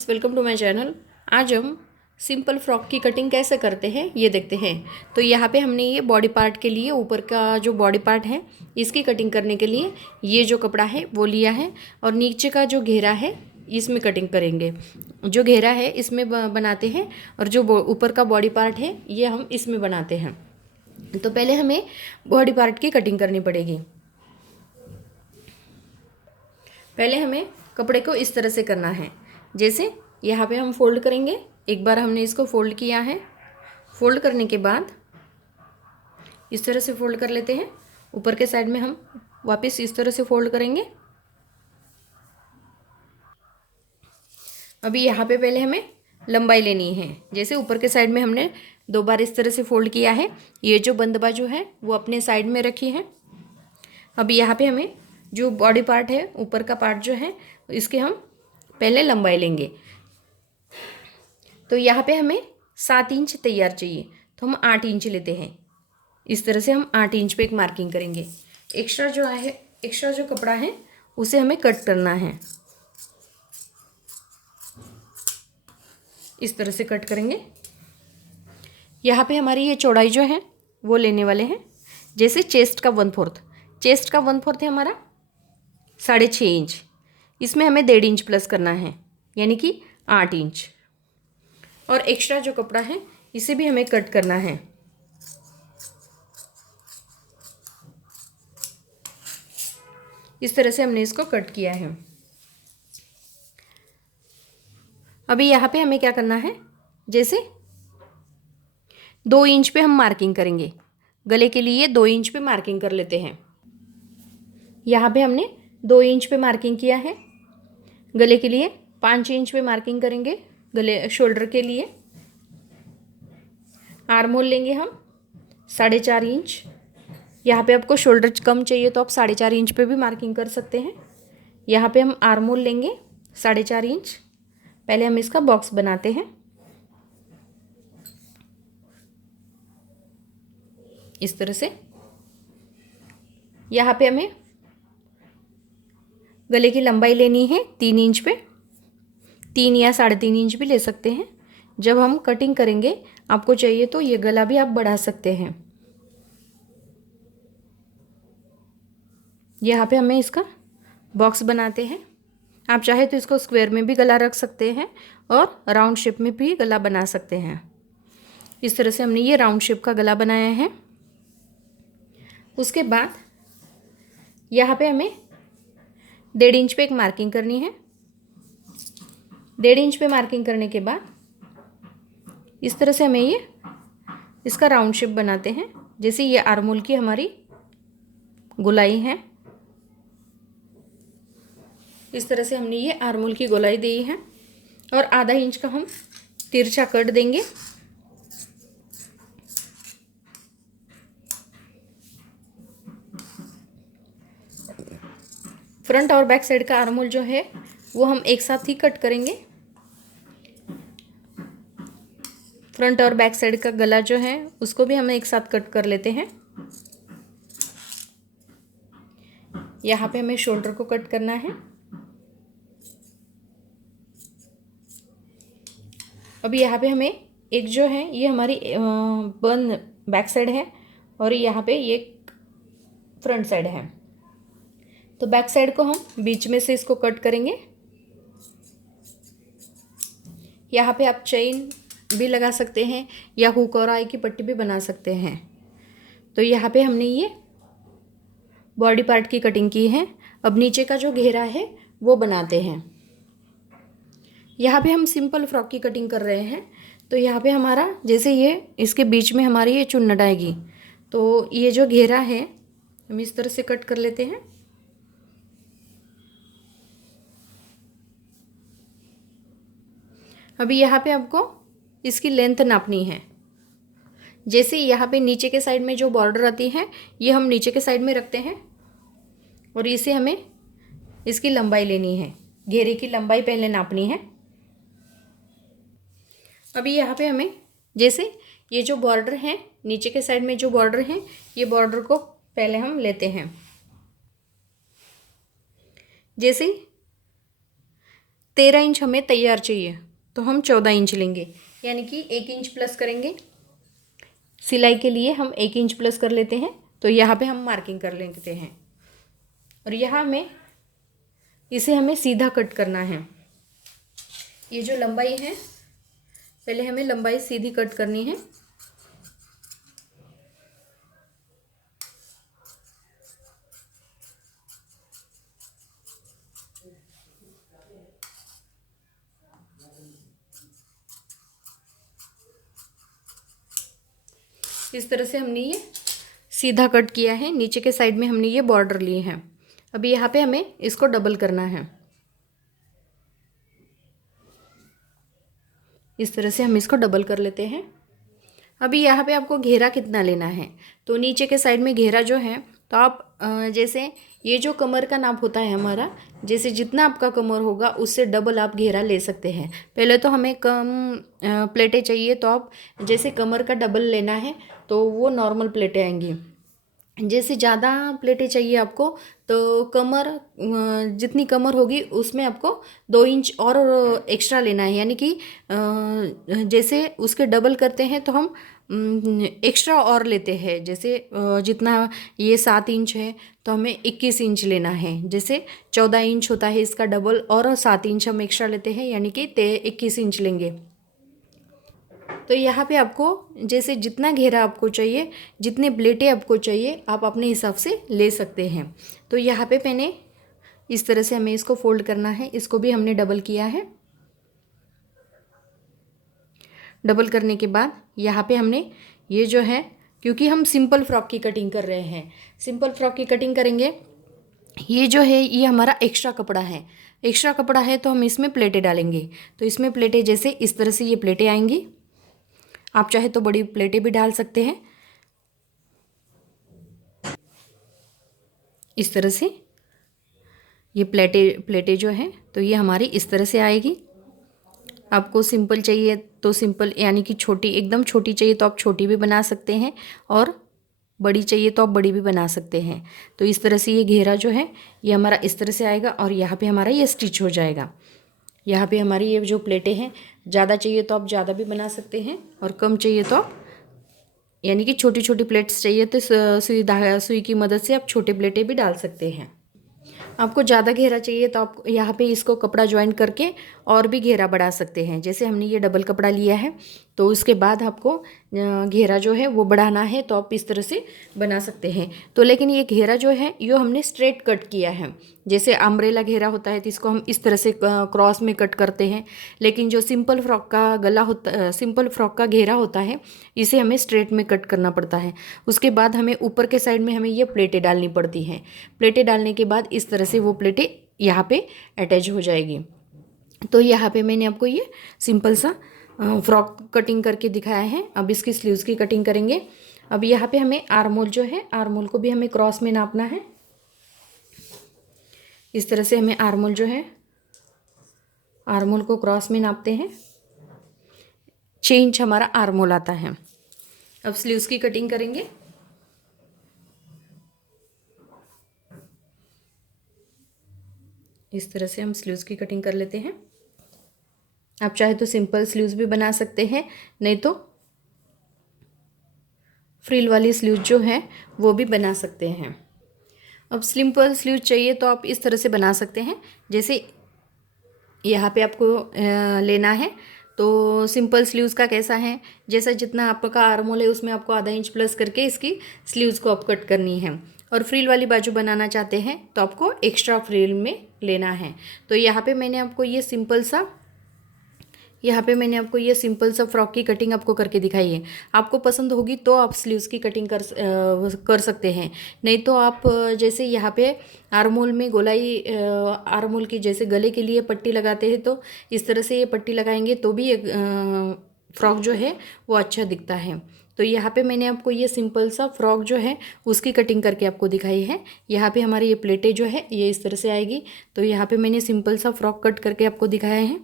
Welcome to my channel. आज हम simple frock की कटिंग कैसे करते हैं ये देखते हैं। तो यहाँ पे हमने ये बॉडी पार्ट के लिए ऊपर का जो बॉडी पार्ट है इसकी कटिंग करने के लिए ये जो कपड़ा है वो लिया है और नीचे का जो घेरा है इसमें कटिंग करेंगे। जो घेरा है इसमें बनाते हैं और जो ऊपर का बॉडी पार्ट है ये हम इसमें बनाते हैं। तो पहले हमें बॉडी पार्ट की कटिंग करनी पड़ेगी। पहले हमें कपड़े को इस तरह से करना है, जैसे यहाँ पे हम फोल्ड करेंगे। एक बार हमने इसको फोल्ड किया है। फोल्ड करने के बाद इस तरह से फोल्ड कर लेते हैं। ऊपर के साइड में हम वापस इस तरह से फोल्ड करेंगे। अभी यहाँ पे पहले हमें लंबाई लेनी है। जैसे ऊपर के साइड में हमने 2 बार इस तरह से फोल्ड किया है। ये जो बंद बाजू है वो अपने साइड में रखी है। अभी यहाँ पे हमें जो बॉडी पार्ट है ऊपर का पार्ट जो है इसके हम पहले लंबाई लेंगे। तो यहाँ पे हमें 7 इंच तैयार चाहिए, तो हम 8 इंच लेते हैं। इस तरह से हम 8 इंच पे एक मार्किंग करेंगे। एक्स्ट्रा जो कपड़ा है उसे हमें कट करना है। इस तरह से कट करेंगे। यहाँ पे हमारी ये चौड़ाई जो है वो लेने वाले हैं। जैसे चेस्ट का 1/4 है हमारा 6.5 इंच। इसमें हमें 1.5 इंच प्लस करना है, यानी कि 8 इंच। और एक्स्ट्रा जो कपड़ा है इसे भी हमें कट करना है। इस तरह से हमने इसको कट किया है। अभी यहाँ पे हमें क्या करना है, जैसे 2 इंच पे हम मार्किंग करेंगे। गले के लिए 2 इंच पे मार्किंग कर लेते हैं। यहाँ पे हमने 2 इंच पे मार्किंग किया है। गले के लिए 5 इंच पे मार्किंग करेंगे। गले शोल्डर के लिए आर्म होल लेंगे हम 4.5 इंच। यहाँ पे आपको शोल्डर कम चाहिए तो आप 4.5 इंच पे भी मार्किंग कर सकते हैं। यहाँ पे हम आर्म होल लेंगे 4.5 इंच। पहले हम इसका बॉक्स बनाते हैं इस तरह से। यहाँ पे हमें गले की लंबाई लेनी है 3 इंच पे। 3 या 3.5 इंच भी ले सकते हैं। जब हम कटिंग करेंगे आपको चाहिए तो ये गला भी आप बढ़ा सकते हैं। यहाँ पे हमें इसका बॉक्स बनाते हैं। आप चाहे तो इसको स्क्वायर में भी गला रख सकते हैं और राउंड शेप में भी गला बना सकते हैं। इस तरह से हमने ये राउंड शेप का गला बनाया है। उसके बाद यहाँ पे हमें 1.5 इंच पे एक मार्किंग करनी है। 1.5 इंच पे मार्किंग करने के बाद इस तरह से हमें ये इसका राउंड शेप बनाते हैं। जैसे ये आर्म होल की हमारी गोलाई है। इस तरह से हमने ये आर्म होल की गोलाई दी है और आधा इंच का हम तिरछा कट देंगे। फ्रंट और बैक साइड का आर्म होल जो है वो हम एक साथ ही कट करेंगे। फ्रंट और बैक साइड का गला जो है उसको भी हम एक साथ कट कर लेते हैं। यहाँ पे हमें शोल्डर को कट करना है। अभी यहाँ पे हमें एक जो है ये हमारी बन बैक साइड है और यहाँ पे ये फ्रंट साइड है। तो बैक साइड को हम बीच में से इसको कट करेंगे। यहाँ पे आप चेन भी लगा सकते हैं या हुक और आई की पट्टी भी बना सकते हैं। तो यहाँ पे हमने ये बॉडी पार्ट की कटिंग की है। अब नीचे का जो घेरा है वो बनाते हैं। यहाँ पे हम सिंपल फ्रॉक की कटिंग कर रहे हैं। तो यहाँ पे हमारा जैसे ये इसके बीच में हमारी ये चुन्नट आएगी, तो ये जो घेरा है हम इस तरह से कट कर लेते हैं। अभी यहाँ पे आपको इसकी लेंथ नापनी है। जैसे यहाँ पे नीचे के साइड में जो बॉर्डर आती है ये हम नीचे के साइड में रखते हैं और इसे हमें इसकी लंबाई लेनी है। घेरे की लंबाई पहले नापनी है। अभी यहाँ पे हमें जैसे ये जो बॉर्डर है नीचे के साइड में जो बॉर्डर है ये बॉर्डर को पहले हम लेते हैं। जैसे 13 इंच हमें तैयार चाहिए, तो हम 14 इंच लेंगे, यानी कि 1 इंच प्लस करेंगे। सिलाई के लिए हम 1 इंच प्लस कर लेते हैं। तो यहाँ पे हम मार्किंग कर लेते हैं और यहाँ में इसे हमें सीधा कट करना है। ये जो लंबाई है, पहले हमें लंबाई सीधी कट करनी है। इस तरह से हमने ये सीधा कट किया है। नीचे के साइड में हमने ये बॉर्डर लिए हैं। अभी यहाँ पे हमें इसको डबल करना है। इस तरह से हम इसको डबल कर लेते हैं। अभी यहाँ पे आपको घेरा कितना लेना है, तो नीचे के साइड में घेरा जो है, तो आप जैसे ये जो कमर का नाप होता है हमारा, जैसे जितना आपका कमर होगा उससे डबल आप घेरा ले सकते हैं। पहले तो हमें कम प्लेटें चाहिए, तो आप जैसे कमर का डबल लेना है तो वो नॉर्मल प्लेटें आएंगी। जैसे ज़्यादा प्लेटें चाहिए आपको, तो कमर जितनी कमर होगी उसमें आपको 2 इंच और एक्स्ट्रा लेना है, यानी कि जैसे उसके डबल करते हैं तो हम एक्स्ट्रा और लेते हैं। जैसे जितना ये 7 इंच है तो हमें 21 इंच लेना है। जैसे 14 इंच होता है इसका डबल, और 7 इंच हम एक्स्ट्रा लेते हैं, यानी कि 21 इंच लेंगे। तो यहाँ पे आपको जैसे जितना घेरा आपको चाहिए, जितने प्लेटें आपको चाहिए, आप अपने हिसाब से ले सकते हैं। तो यहाँ पे मैंने इस तरह से हमें इसको फोल्ड करना है। इसको भी हमने डबल किया है। डबल करने के बाद यहाँ पे हमने ये जो है, क्योंकि हम सिंपल फ्रॉक की कटिंग कर रहे हैं, सिंपल फ्रॉक की कटिंग करेंगे, ये जो है ये हमारा एक्स्ट्रा कपड़ा है। एक्स्ट्रा कपड़ा है तो हम इसमें प्लेटें डालेंगे। तो इसमें प्लेटें जैसे इस तरह से ये प्लेटें आएंगी। आप चाहे तो बड़ी प्लेटें भी डाल सकते हैं। इस तरह से ये प्लेटें जो हैं, तो ये हमारी इस तरह से आएगी। आपको सिंपल चाहिए तो सिंपल, यानी कि छोटी, एकदम छोटी चाहिए तो आप छोटी भी बना सकते हैं, और बड़ी चाहिए तो आप बड़ी भी बना सकते हैं। तो इस तरह से ये घेरा जो है ये हमारा इस तरह से आएगा, और यहाँ पे हमारा ये स्टिच हो जाएगा। यहाँ पे हमारी ये जो प्लेटें हैं, ज़्यादा चाहिए तो आप ज़्यादा भी बना सकते हैं, और कम चाहिए तो आप, यानी कि छोटी छोटी प्लेट्स चाहिए तो सुई की मदद से आप छोटे प्लेटें भी डाल सकते हैं। आपको ज़्यादा घेरा चाहिए तो आप यहाँ पे इसको कपड़ा ज्वाइन करके और भी घेरा बढ़ा सकते हैं। जैसे हमने ये डबल कपड़ा लिया है, तो उसके बाद आपको घेरा जो है वो बढ़ाना है, तो आप इस तरह से बना सकते हैं। तो लेकिन ये घेरा जो है ये हमने स्ट्रेट कट किया है। जैसे अम्ब्रेला घेरा होता है तो इसको हम इस तरह से क्रॉस में कट करते हैं, लेकिन जो सिंपल फ्रॉक का गला होता, सिंपल फ्रॉक का घेरा होता है, इसे हमें स्ट्रेट में कट करना पड़ता है। उसके बाद हमें ऊपर के साइड में हमें ये प्लेटें डालनी पड़ती हैं। प्लेटें डालने के बाद इस तरह से वो प्लेटें यहाँ पे अटैच हो जाएगी। तो यहाँ पे मैंने आपको ये सिंपल सा फ्रॉक कटिंग करके दिखाया है। अब इसकी स्लीव्स की कटिंग करेंगे। अब यहाँ पे हमें आर्मोल जो है, आर्मोल को भी हमें क्रॉस में नापना है। इस तरह से हमें आर्मोल जो है, आर्मोल को क्रॉस में नापते हैं। 6 इंच हमारा आर्मोल आता है। अब स्लीव्स की कटिंग करेंगे। इस तरह से हम स्लीव्स की कटिंग कर लेते हैं। आप चाहे तो सिंपल स्लीव्स भी बना सकते हैं, नहीं तो फ्रिल वाली स्लीव्स जो है वो भी बना सकते हैं। अब सिंपल स्लीव्स चाहिए तो आप इस तरह से बना सकते हैं। जैसे यहाँ पे आपको लेना है, तो सिंपल स्लीव्स का कैसा है, जैसा जितना आपका आर्मोल है उसमें आपको आधा इंच प्लस करके इसकी स्लीव्स को आप कट करनी है। और फ्रिल वाली बाजू बनाना चाहते हैं तो आपको एक्स्ट्रा फ्रिल में लेना है। तो यहाँ पे मैंने आपको ये सिंपल सा फ्रॉक की कटिंग आपको करके दिखाई है। आपको पसंद होगी तो आप स्लीव्स की कटिंग कर सकते हैं, नहीं तो आप जैसे यहाँ पे आर्मोल में गोलाई, आर्मोल की जैसे गले के लिए पट्टी लगाते हैं, तो इस तरह से ये पट्टी लगाएंगे तो भी एक फ्रॉक जो है वो अच्छा दिखता है। तो यहाँ पे मैंने आपको ये सिंपल सा फ्रॉक जो है उसकी कटिंग करके आपको दिखाई है। यहाँ पे हमारी ये प्लेटें जो है ये इस तरह से आएगी। तो यहाँ पे मैंने सिंपल सा फ्रॉक कट करके आपको दिखाया है।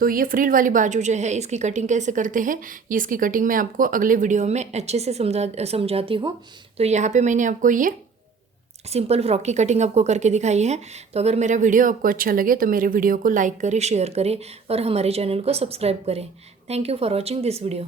तो ये फ्रिल वाली बाजू जो है इसकी कटिंग कैसे करते हैं, इसकी कटिंग मैं आपको अगले वीडियो में अच्छे से समझाती हूँ। तो यहाँ पे मैंने आपको ये सिंपल फ्रॉक की कटिंग आपको करके दिखाई है। तो अगर मेरा वीडियो आपको अच्छा लगे तो मेरे वीडियो को लाइक करें, शेयर करें और हमारे चैनल को सब्सक्राइब करें। Thank you for watching this video.